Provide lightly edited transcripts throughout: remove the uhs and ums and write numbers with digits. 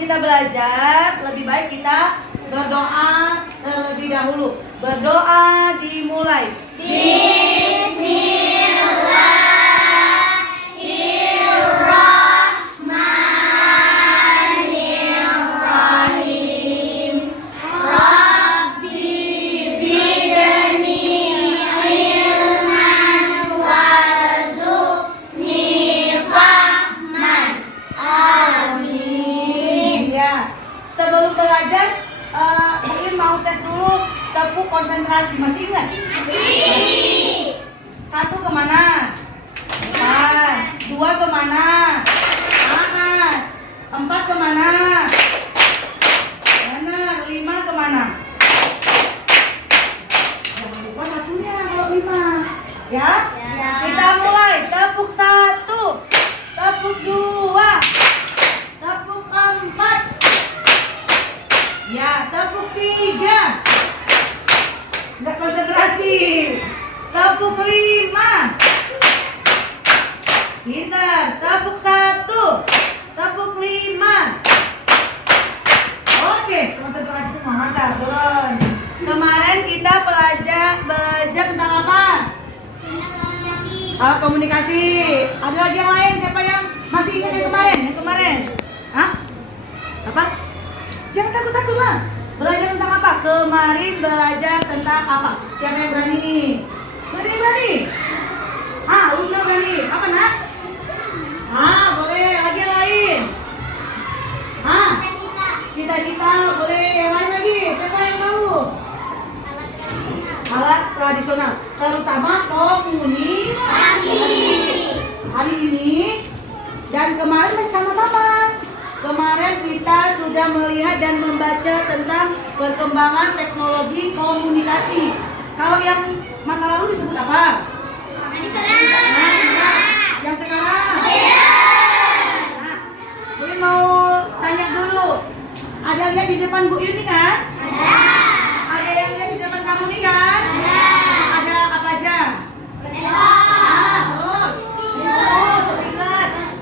kita belajar, lebih baik kita berdoa terlebih dahulu. Berdoa dimulai. Bismillahirrahmanirrahim. Rabbi zidni ilman warzuqni fahman. Amin. Ya. Sebelum belajar, mungkin mau tes dulu tepuk konsentrasi. Masih ingat? Masih. 1 kemana? 4. 2 kemana? Kanan. 4 kemana? Benar. 5 kemana? Jangan lupa satunya kalau 5. Ya? Ya. Kita mulai. Tepuk 1. Tepuk 2. Tepuk 4. Ya, tepuk 3. Enggak konsentrasi. Tepuk 5. Pintar. Tepuk 1. Tepuk 5. Oke, konsentrasi semua. Mantap, turun. Kemarin kita belajar tentang apa? Komunikasi. Ada lagi yang lain? Siapa yang masih ingat yang kemarin? Yang kemarin? Hah? Apa? Jangan takut-takut lah. Belajar tentang apa? Kemarin belajar tentang apa? Siapa yang berani? Berani? Luna berani. Apa nak? Boleh. Lagi yang lain? Cita-cita. Boleh. Yang lain lagi? Siapa yang tahu? Alat tradisional. Terutama komunikasi. Hari ini dan kemarin masih sama-sama. Kemarin kita sudah melihat dan membaca tentang perkembangan teknologi komunikasi. Kalau yang masa lalu disebut apa? Yang sekarang? Nah, Mungkin mau tanya dulu. Ada lihat di depan Bu Yuni kan? Ada yang lihat di depan kamu nih kan? Ada apa aja? Ingat.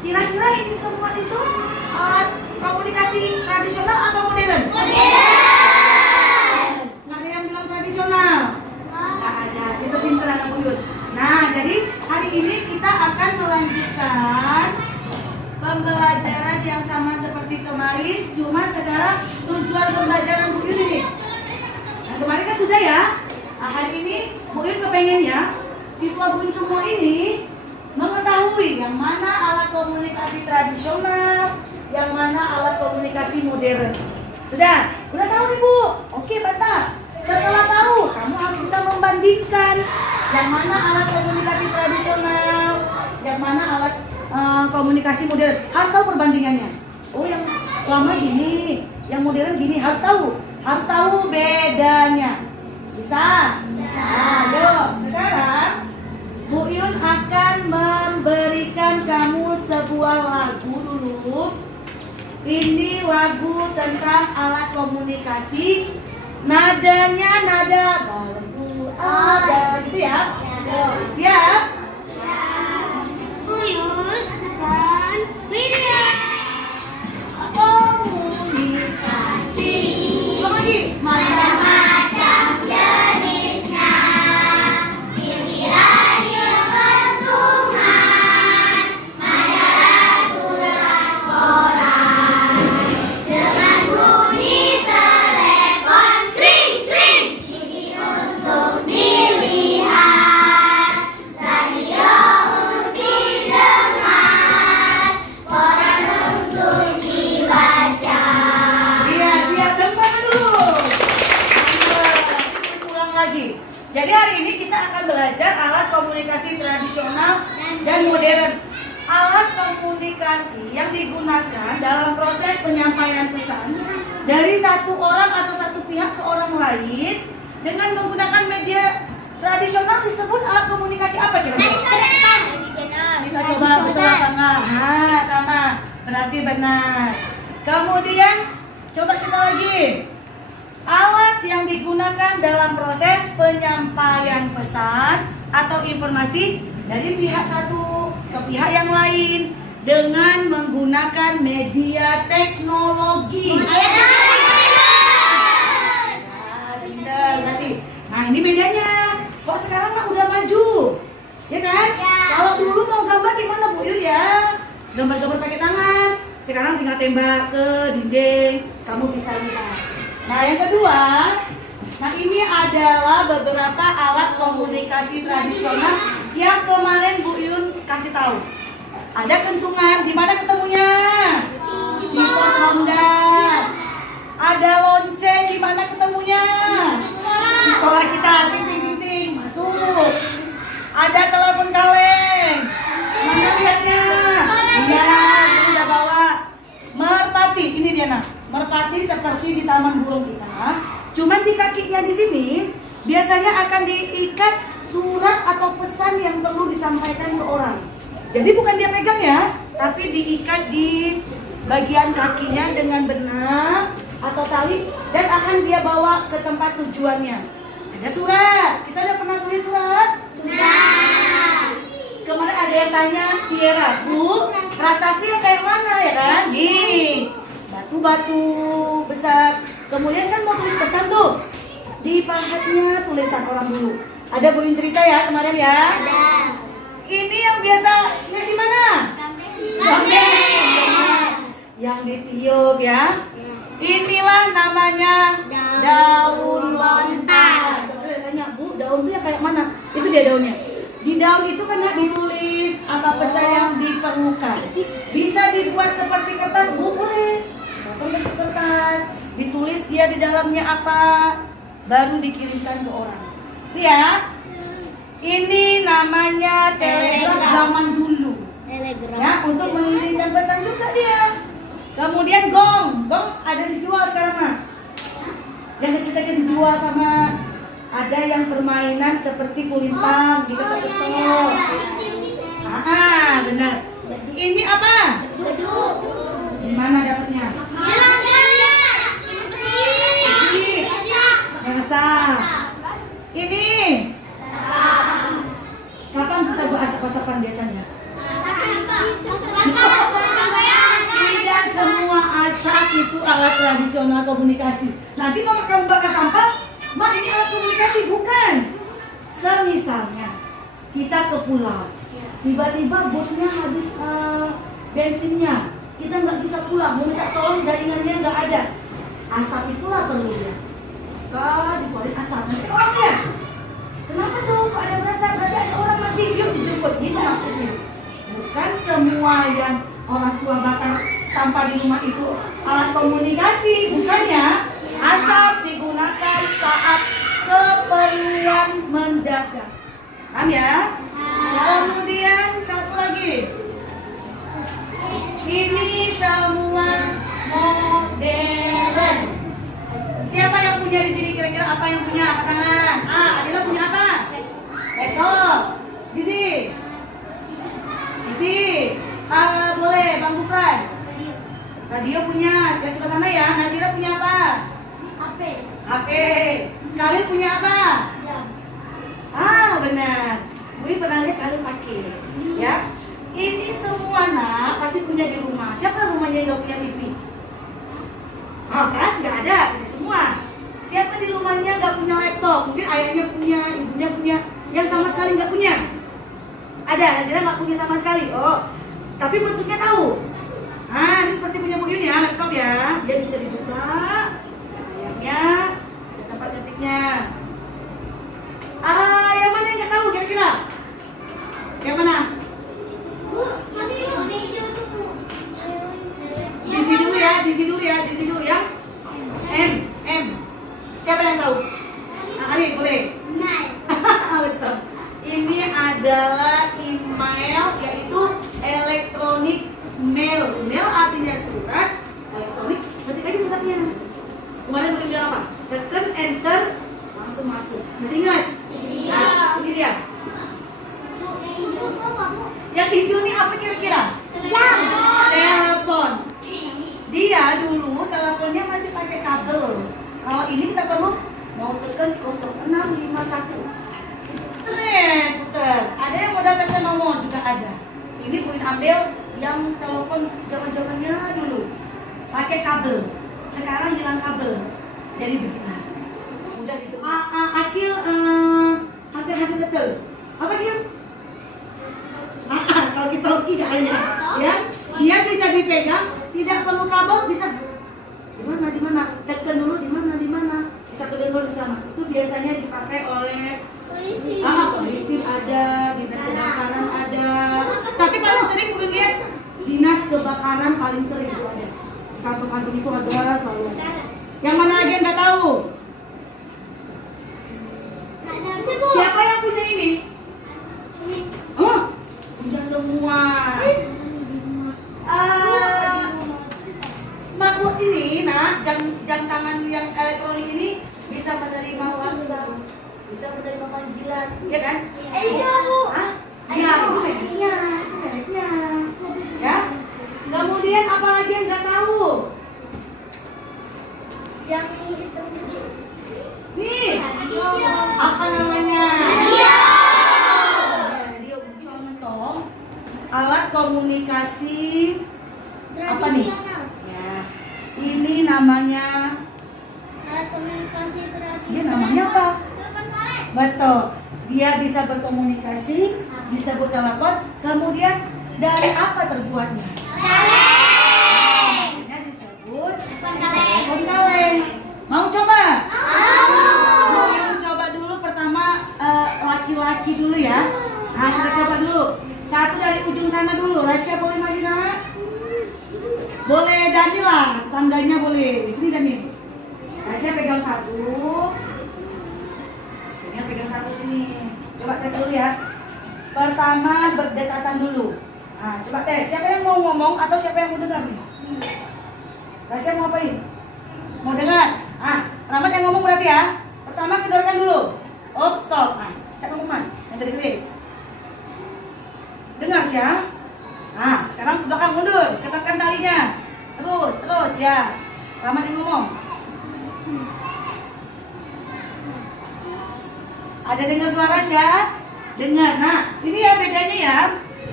Kira-kira ini semua itu alat komunikasi tradisional atau modern? Nggak ada yang bilang tradisional. Nggak ada. Itu pinter anak buyut. Nah, jadi hari ini kita akan melanjutkan pembelajaran yang sama seperti kemarin. Cuma sekarang tujuan pembelajaran Bu Yun ini. Nah, kemarin kan sudah ya. Nah, hari ini Bu Yun kepengen ya siswa Bu Yun semua ini mengetahui yang mana alat komunikasi tradisional, yang mana alat komunikasi modern. Sudah? Udah tahu nih Bu? Oke, mantap. Setelah tahu, kamu harus bisa membandingkan yang mana alat komunikasi tradisional, yang mana alat komunikasi modern. Harus tahu perbandingannya. Oh, yang lama gini, yang modern gini. Harus tahu bedanya. Bisa? Nah, yuk. Sekarang Bu Yun akan memberikan kamu sebuah lagu dulu. Ini lagu tentang alat komunikasi. Nadanya nada baru ada, gitu ya. Siap? Komunikasi. Ulang lagi. Macam-macam jenisnya, pikiran hitung-hitungan, majalah, surat, koran, dengan bunyi telepon, tring, tring, TV untuk dilihat, radio untuk didengar, koran untuk dibaca. Iya, siap. Dengar dulu. Ulang lagi. Jadi hari ini kita akan belajar alat komunikasi tradisional dan modern. Alat komunikasi yang digunakan dalam proses penyampaian pesan dari satu orang atau satu pihak ke orang lain dengan menggunakan media tradisional disebut alat komunikasi apa kira-kira? Kita coba betul apa enggak? Sama. Berarti benar. Kemudian coba kita lagi. Alat yang digunakan dalam proses penyampaian pesan atau informasi dari pihak satu ke pihak yang lain dengan menggunakan media teknologi. Pinter, berarti. Nah, ini bedanya. Kok sekarang mah udah maju, ya kan? Kalau dulu mau gambar gimana Bu Yun ya? Gambar-gambar pakai tangan. Sekarang tinggal tembak ke dinding, kamu bisa lihat. Nah, yang kedua, nah ini adalah beberapa alat komunikasi tradisional yang kemarin Bu Yun kasih tahu. Ada kentungan, di mana ketemunya? Di pos ronda. Ada lonceng, di mana ketemunya? Di sekolah kita, ting ting ting ting, masuk. Ada telepon kaleng. Mana lihatnya? Iya, ini udah bawa. Merpati, ini dia nak. Merpati seperti di taman burung kita. Cuman di kakinya di sini biasanya akan diikat surat atau pesan yang perlu disampaikan ke orang. Jadi bukan dia pegang ya, tapi diikat di bagian kakinya dengan benang atau tali dan akan dia bawa ke tempat tujuannya. Ada surat. Kita udah pernah tulis surat? Sudah. Kemarin ada yang tanya, Sierra, Bu, prasasti yang kayak mana ya kan? Di batu-batu besar. Kemudian kan mau tulis pesan tuh. Di pahatnya tulisan orang dulu. Ada Bu Yun cerita ya kemarin ya? Ada. Ini yang biasa lihat di mana? Gambeng. Yang ditiup ya. Inilah namanya daun lontar. Dokter tanya, Bu, daun itu yang kayak mana? Itu dia daunnya. Di daun itu kan ditulis apa pesan yang diperlukan. Bisa dibuat seperti kertas, Bu, boleh. Bentuk kertas. Ditulis dia di dalamnya apa, baru dikirimkan ke orang. Itu ya. Ini namanya telegraf zaman dulu. Ya, untuk mengirimkan pesan juga dia. Kemudian gong ada dijual sekarang mah. Yang kecil-kecil dijual sama ada yang permainan seperti kulintang gitu ketok. Ah, benar. Ini apa? Di mana dapatnya? Ini. Kapan kita berasap-asapan biasanya? Tidak semua asap itu alat tradisional komunikasi. Nanti kalau kamu bakar sampah, Mak ini alat komunikasi bukan. Semisalnya kita ke pulau, tiba-tiba botnya habis bensinnya, kita nggak bisa pulang, mau minta tolong jaringannya nggak ada. Asap itulah perlunya. Kau dikeluarin asap, nanti orang ya. Kenapa tuh? Kok ada berasa? Berarti ada orang masih yuk dijemput. Gitu maksudnya. Bukan semua yang orang tua bakar sampah di rumah itu alat komunikasi, bukannya. Asap digunakan saat keperluan mendadak. Paham ya? Kemudian satu lagi. Ini semua modern. Siapa yang punya di sini kira-kira apa yang punya? Angkat tangan. Adila punya apa? Laptop. Zizi. TV. Boleh, Bang Gufran. Radio punya. Yang sebelah sana ya. Nazira punya apa? HP. Kalian punya apa? Benar. Gue pernah lihat kalian pakai. Ya. Ini semua nak pasti punya di rumah. Siapa rumahnya yang punya TV? Kan? Nggak ada. Semua. Siapa di rumahnya nggak punya laptop? Mungkin ayahnya punya, ibunya punya, yang sama sekali nggak punya. Ada, Nazira nggak punya sama sekali. Oh, tapi bentuknya tahu. Ini seperti punya Bu Yun ya, laptop ya. Dia bisa dibuka. Layarnya, ada tempat ketiknya. Yang mana yang nggak tahu kira-kira? Yang mana? Sisi dulu ya. M. Siapa yang tahu? Ali, boleh? Betul. Ini adalah email, yaitu elektronik mail. Mail artinya surat, elektronik. Ketik aja suratnya. Kemarin boleh bilang apa? Tekan enter, langsung masuk. Masih ingat? Nah, ini dia. Yang hijau ini apa kira-kira? Telepon. Dia dulu teleponnya masih pakai kabel. Kalau ini kita perlu mau tekan 0651. Puter. Ada yang mau tekan nomor juga ada. Ini boleh ambil yang telepon zaman-zamannya dulu pakai kabel. Sekarang hilang kabel. Jadi begini. Udah gitu. Akil hampir betul. Apa dia? Kalau kita talkie kayaknya, ya. Dia bisa dipegang, tidak perlu kabel, bisa di mana? Tekan dulu di mana? Bisa kedengar bersama. Itu biasanya dipakai oleh Polisi. polisi ada, dinas kebakaran ada. Tapi paling sering gue lihat dinas kebakaran paling sering itu ada. Kantor-kantor itu ada selalu. Yang mana lagi yang nggak tahu? Siapa yang punya ini? Oh, punya semua. Smartwatch ini, nah jam tangan yang elektronik ini bisa menerima WhatsApp, bisa menerima panggilan, ya kan? Iya, Bu. Ah, ya itu mereknya, ya. Kemudian apa lagi yang nggak tahu? Yang hitam gede. Nih, Radio. apa namanya? Radio. Radio mentong, alat komunikasi apa nih? Tradisional. Ya, ini namanya, Alat komunikasi tradisional. dia namanya apa? Telepon bimbit. Betul, dia bisa berkomunikasi, disebut telepon, kemudian dari apa terbuatnya? Namanya disebut telepon kaleng. Mau coba? Mau yang coba dulu pertama laki-laki dulu ya. Nah, kita coba dulu. Satu dari ujung sana dulu. Rasya boleh maju nak? Boleh Dani lah, tetangganya boleh. Di sini Dani. Rasya pegang satu. Daniel pegang satu sini. Coba tes dulu ya. Pertama berdekatan dulu. Nah, coba tes. Siapa yang mau ngomong atau siapa yang mau dengar nih? Rasya mau apain? Mau dengar? Ah, Rahmat yang ngomong berarti ya. Pertama kendorkan dulu. Oh, stop. Nah, cak ngomong man. Yang gede-gede. Dengar sih ya. Nah, sekarang ke belakang mundur. Ketatkan talinya. Terus ya. Rahmat yang ngomong. Ada dengar suara Syah? Dengar. Nah, ini ya bedanya ya.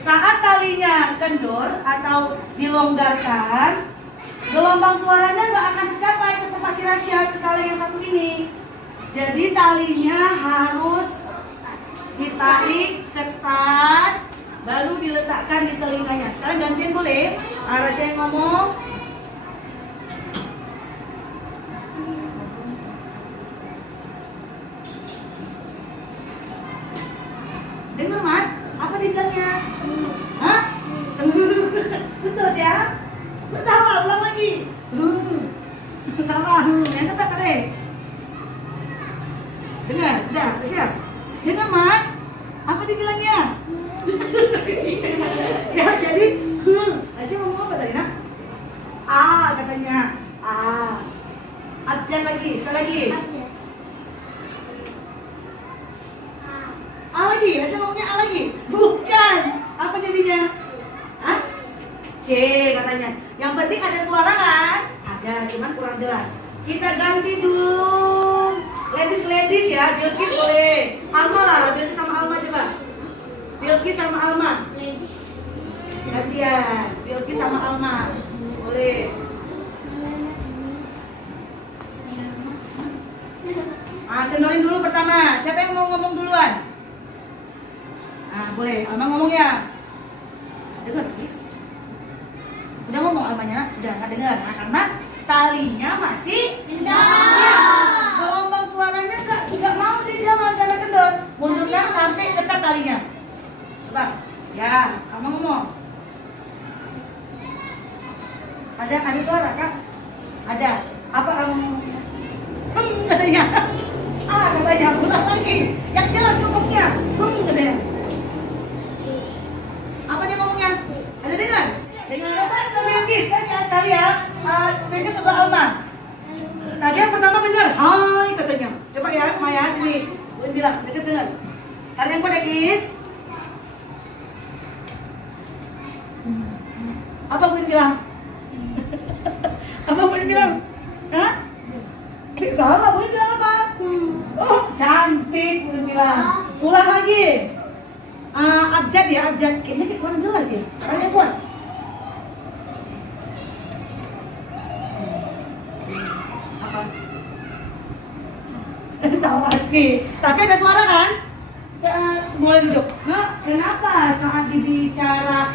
Saat talinya kendor atau dilonggarkan, gelombang suaranya nggak akan tercapai ke tempat si Rasya, ke kaleng yang satu ini. Jadi talinya harus ditarik ketat, baru diletakkan di telinganya. Sekarang gantian boleh? Rasya yang ngomong. Dengar Mat? Apa dibilangnya? Hah? Betul ya? Lu salah, ulang lagi. Salah, yang ketat tadi. Dengar, udah, siap. Dengar Mat? Apa dibilangnya? Ya, jadi Asyik ngomong apa tadi nak? Katanya abjad lagi, sekali lagi. Lagi, Asyik ngomongnya lagi. Bukan. Apa jadinya? Hah? C katanya. Yang penting ada suara kan? Ada, cuman kurang jelas. Kita ganti dulu. Ladies ya, Bilkis boleh. Alma lah, Bilkis sama Alma coba. Bilkis sama Alma. Gantian, Bilkis sama Alma. Boleh. Kenalin dulu pertama. Siapa yang mau ngomong duluan? Boleh. Alma ngomong ya. Dengar, please. Udah ngomong Almanya? Udah nggak dengar. Karena talinya masih kendor. Gelombang suaranya nggak mau dia jalan karena kendor. Mundurkan sampai ketat talinya. Coba. Ya, kamu ngomong. Ada suara kak? Ada. Apa kamu ngomong? Katanya. Katanya. Ulang lagi. Yang jelas ngomongnya. Katanya. Apa dia ngomongnya? Ada dengar? Dengar coba kita Bilkis, tes ya sekali ya. Bilkis sebelah Alma. Tadi yang pertama benar. Hai katanya. Coba ya Maya sini. Boleh bilang, Bilkis dengar. Tarik yang kuat ya Kis. Apa gue bilang? Apa gue bilang? Hah? Salah, gue bilang apa? Oh cantik gue bilang. Ulang lagi. Abjad ya, abjad. Kayaknya kurang jelas ya. Tarik yang kuat. Oke. Tapi ada suara kan? Boleh duduk. Nah, kenapa saat dibicara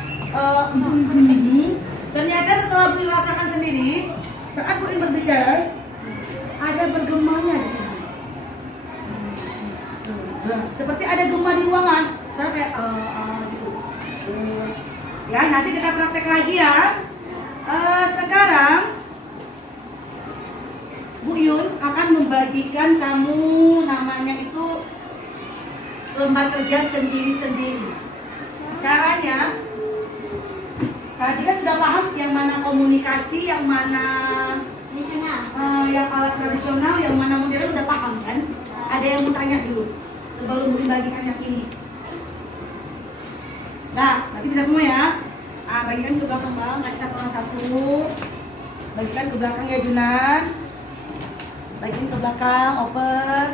ternyata setelah Bu In rasakan sendiri, saat Bu In berbicara ada bergemanya di sini. Nah, seperti ada gema di ruangan. Saya kayak gitu. Ya, nanti kita praktek lagi ya. Sekarang Bu Yun akan membagikan kamu namanya itu lembar kerja sendiri-sendiri. Caranya, tadi kan sudah paham yang mana komunikasi, yang mana yang alat tradisional, yang mana modern udah paham kan? Ada yang mau tanya dulu sebelum membagikan yang ini. Nah, nanti bisa semua ya. Bagikan ke belakang bang, kasih satu orang satu. Bagikan ke belakang ya Junan. Bagikan ke belakang, open.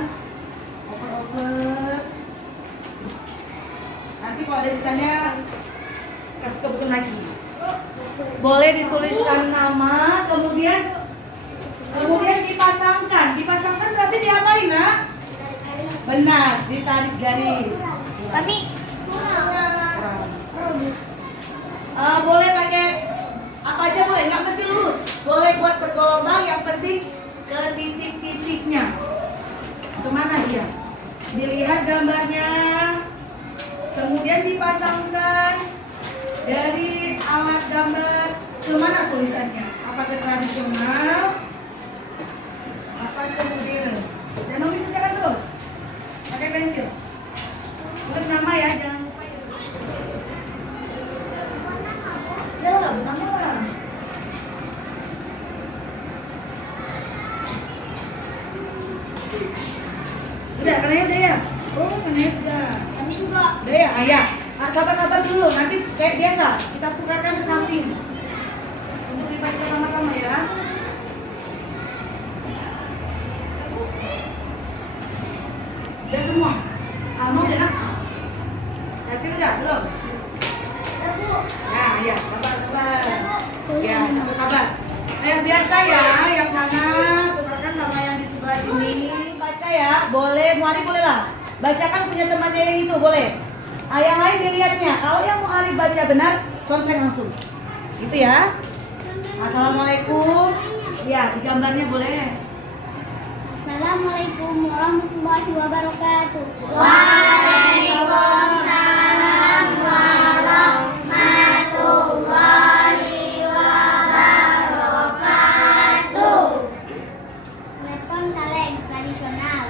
Nanti kalau ada sisanya kasih ke buku lagi. Boleh dituliskan nama, kemudian dipasangkan berarti diapain nak? Benar, ditarik garis. Kami Boleh pakai apa aja boleh, nggak mesti lurus. Boleh buat bergelombang, yang penting ke titik-titiknya. Kemana dia? Dilihat gambarnya, kemudian dipasangkan dari alat gambar. Kemana tulisannya? Apa ke tradisional? Apa ke modern? Dan mau dikerjakan terus. Pakai pensil. Tulis nama ya, jangan lupa ya. Ya lah, nama lah. Sudah, karena udah ya? Oh, karena sudah. kami juga. Udah ya, ayah. Sabar-sabar dulu, nanti kayak biasa kita tukarkan ke samping untuk dibaca sama-sama ya. Udah semua? Alma udah nak? Tapi udah belum? Ya, ya, sabar-sabar. Ya, sabar-sabar. Yang biasa ya, yang sana tukarkan sama yang di sebelah sini. Baca ya, boleh, Muari boleh lah. Bacakan punya temannya yang itu, boleh. Yang lain dilihatnya. Kalau yang mau Arif baca benar, contek langsung. Gitu ya. Assalamualaikum. Ya, di gambarnya boleh. Assalamualaikum warahmatullahi wabarakatuh. Waalaikumsalam warahmatullahi wabarakatuh. Telepon kaleng tradisional.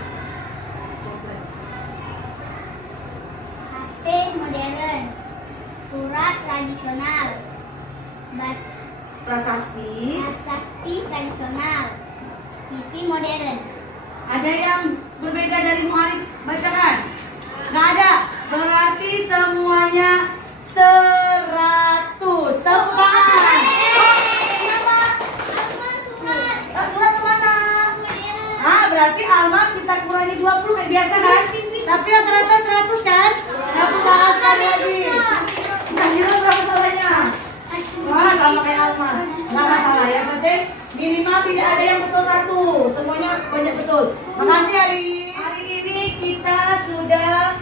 HP modern. Surat tradisional. Prasasti. Prasasti tradisional. TV modern. Ada yang berbeda dari Muarif bacakan? Nggak ada. Berarti semuanya 100. Tepuk tangan. Surat kemana? Berarti Alma kita kurangi 20 kayak biasa kan? Tapi rata-rata 100 kan? Satu tangan sekali lagi. Nah, kira berapa salahnya? Wah, sama kayak Alma. Nggak masalah ya, penting minimal tidak ada yang betul satu. Semuanya banyak betul. Makasih hari ini kita sudah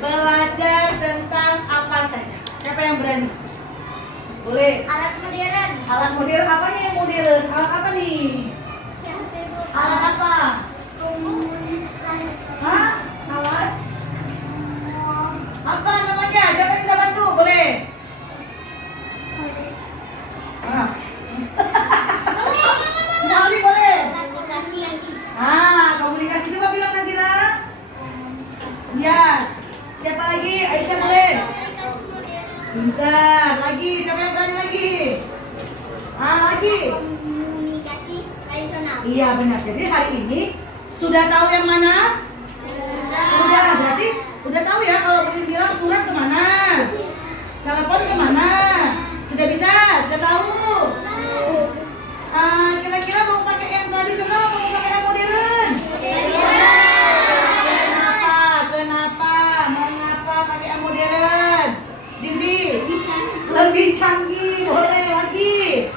belajar tentang apa saja. Siapa yang berani? Boleh. Alat modern. Alat modern, apanya yang modern? Alat apa nih? Alat apa? Hah? Alat? Apa namanya? Siapa yang bisa bantu? Boleh. Mali boleh. Komunikasi coba bilang Nazira. Ya. Siapa lagi? Aisyah boleh. Bentar, lagi siapa yang berani lagi? Lagi. Komunikasi tradisional. Iya benar. Jadi hari ini sudah tahu yang mana? Sudah. Berarti udah tahu ya kalau boleh bilang surat kemana? Telepon kemana? Sudah bisa? Sudah tahu? Kira-kira mau pakai yang tradisional atau mau pakai yang modern? Mengapa pakai yang modern? Zizi, lebih canggih, boleh lagi.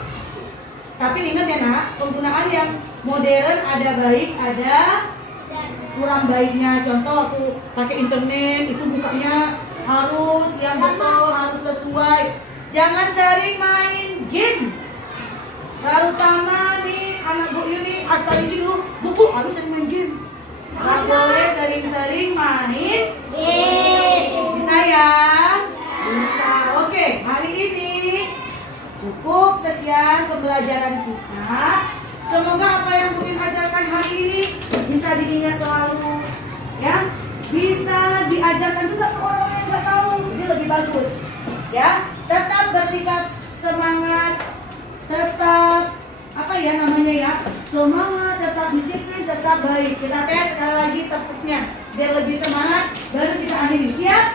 Tapi ingat ya nak, penggunaan yang modern ada baik, ada kurang baiknya. Contoh aku pakai internet itu bukanya harus yang betul, harus sesuai. Jangan sering main game. Terutama nih anak Bu Yuni, askal izin dulu, buku harus sering main game. Gak boleh sering-sering main Game. bisa ya? Bisa. Oke, hari ini cukup sekian pembelajaran kita. Semoga apa yang Bu Im ajarkan hari ini bisa diingat selalu, ya. Bisa diajarkan juga ke orang yang nggak tahu, ini lebih bagus, ya. Tetap bersikap semangat, tetap apa ya namanya ya, semangat, tetap disiplin, tetap baik. Kita tes sekali lagi tepuknya biar lebih semangat, baru kita akhiri. Siap?